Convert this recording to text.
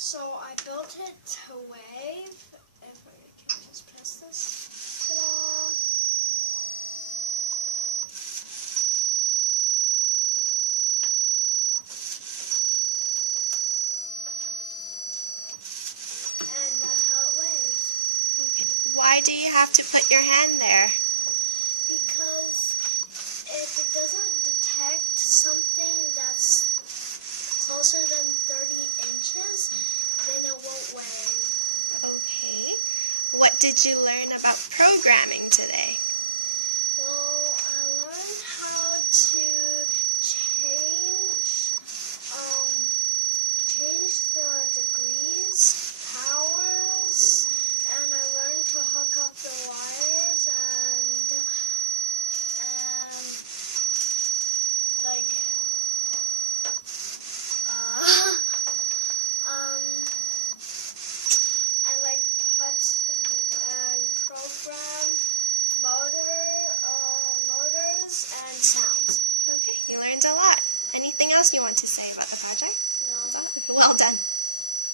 So I built it to wave. If I can just press this. Ta-da! And that's how it waves. Why do you have to put your hand there? Because if it doesn't detect something that's closer than 30 inches, then it won't wave. Okay. What did you learn about programming today? Well, I learned how to change the degrees, powers, and I learned to hook up the wires and like put and program motors and sounds. Okay, you learned a lot. Anything else you want to say about the project? No. Well done.